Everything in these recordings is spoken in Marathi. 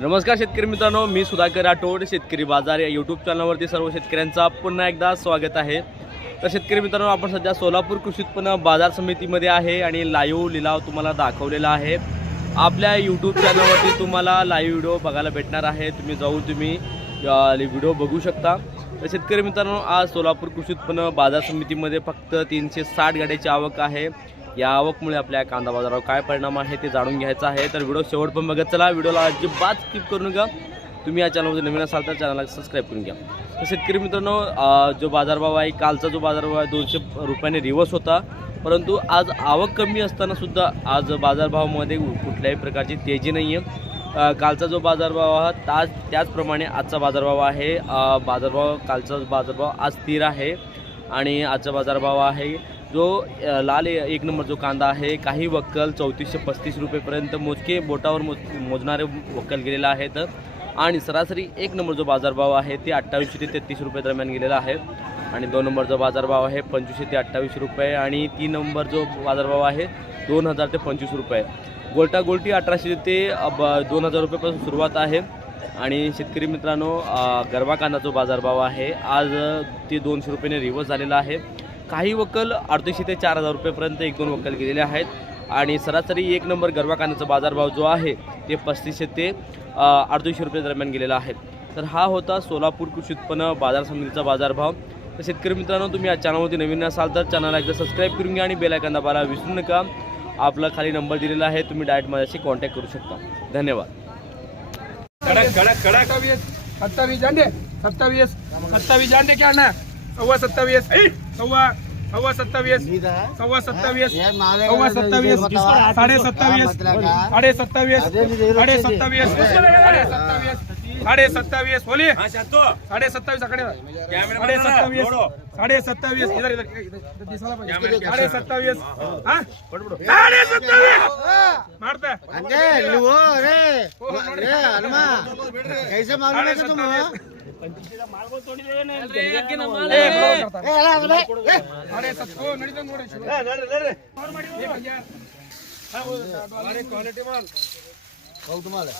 नमस्कार शेतकरी मित्रांनो मी सुधाकर राठोड शेतकरी बाजार या यूट्यूब चॅनलवरती सर्व शेतकऱ्यांचा पुन्हा एकदा स्वागत आहे. तर शेतकरी मित्रांनो आपण सध्या सोलापूर कृषी उत्पन्न बाजार समितीमध्ये आहे आणि लाईव्ह लिलाव तुम्हाला दाखवलेला आहे. आपल्या यूट्यूब चॅनलवरती तुम्हाला लाईव्ह व्हिडिओ बघायला भेटणार आहे. तुम्ही जाऊन तुम्ही व्हिडिओ बघू शकता. तर शेतकरी मित्रांनो आज सोलापूर कृषी उत्पन्न बाजार समितीमध्ये फक्त तीनशे साठ गाड्याची आवक आहे. या आवकमुळे आपल्या कांदा बाजारावर काय परिणाम आहे ते जाणून घ्यायचं आहे. तर व्हिडिओ शेवट पण बघत चला. व्हिडिओला अजिबात स्किप करू नका. तुम्ही या चॅनलमध्ये नवीन असाल तर चॅनलला सबस्क्राईब करून घ्या. तर शेतकरी मित्रांनो जो बाजारभाव आहे कालचा जो बाजारभाव आहे दोनशे रुपयाने रिवर्स होता. परंतु आज आवक कमी असताना सुद्धा आज बाजारभावामध्ये कुठल्याही प्रकारची तेजी नाही आहे कालचा जो बाजारभाव हा ताज त्याचप्रमाणे आजचा बाजारभाव आहे. बाजारभाव कालचा बाजारभाव आज स्थिर आहे. आणि आजचा बाजारभाव आहे जो लाल एक नंबर जो कांदा आहे काही वक्कल चौतीसशे पस्तीस रुपयेपर्यंत मोजके बोटावर मोज मोजणारे वक्कल गेलेले आहेत. आणि सरासरी एक नंबर जो बाजारभाव आहे ते अठ्ठावीसशे ते तेहतीस रुपये दरम्यान गेलेला आहे. आणि दोन नंबरचा बाजारभाव आहे पंचवीसशे ते अठ्ठावीस रुपये. आणि तीन नंबर जो बाजारभाव आहे दोन हजार ते पंचवीस रुपये. गोल्टा गोलटी अठराशे ते ब दोन हजार रुपयेपासून सुरुवात आहे. आणि शेतकरी मित्रांनो गरबा कांदा जो बाजारभाव आहे आज ते दोनशे रुपयाने रिवर्स झालेला आहे. काही वक्कल अडतीसशे ते चार हजार रुपयेपर्यंत एक दोन वक्कल गेलेले आहेत. आणि सरासरी एक नंबर गरवा कांद्याचा बाजारभाव जो आहे ते पस्तीसशे ते अडतीसशे रुपये दरम्यान गेलेला आहे. तर हा होता सोलापूर कृषी उत्पन्न बाजार समितीचा बाजारभाव. तर शेतकरी मित्रांनो तुम्ही या चॅनलवरती नवीन असाल तर चॅनलला एकदा सबस्क्राईब करून घ्या आणि बेल आयकॉन दाबायला विसरू नका. आपला खाली नंबर दिलेला आहे तुम्ही डायरेक्ट माझ्याशी कॉन्टॅक्ट करू शकता. धन्यवाद. कडक कडक कडक. सत्तावीस सत्तावीस सत्तावीस सत्तावीस जांडे क्या ना? सव्वा सत्तावीस. सव्वा सव्वा सत्तावीस सव्वा सत्तावीस सव्वा सत्तावीस साडे सत्तावीस साडे सत्तावीस साडे सत्तावीस साडे सत्तावीस साडे सत्तावीस बोली. साडे सत्तावीस आकडे साडे सत्तावीस साडे सत्तावीस. इधर इधर इधर दिसायला पाहिजे. साडे सत्तावीस. हा? साडे सत्तावीस! मारता. कैसे मालूम है तुम ए, बरोबर करता. साडे सत्त- हो, नडीतून मोडे शिवाय. एक हजार. हा, बोल. क्वालिटी माल तुम्हाला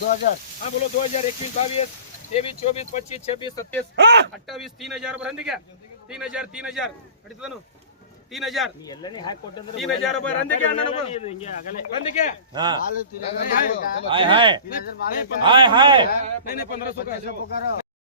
दो हजार हा तीन हजार. तीन हजार रुपये रंद घ्या अण्णा नको. रंद घ्या माल तिला हाय, हाय. तीन हजार माल नाही, पंधरा- नाही नाही पंधरा सौ का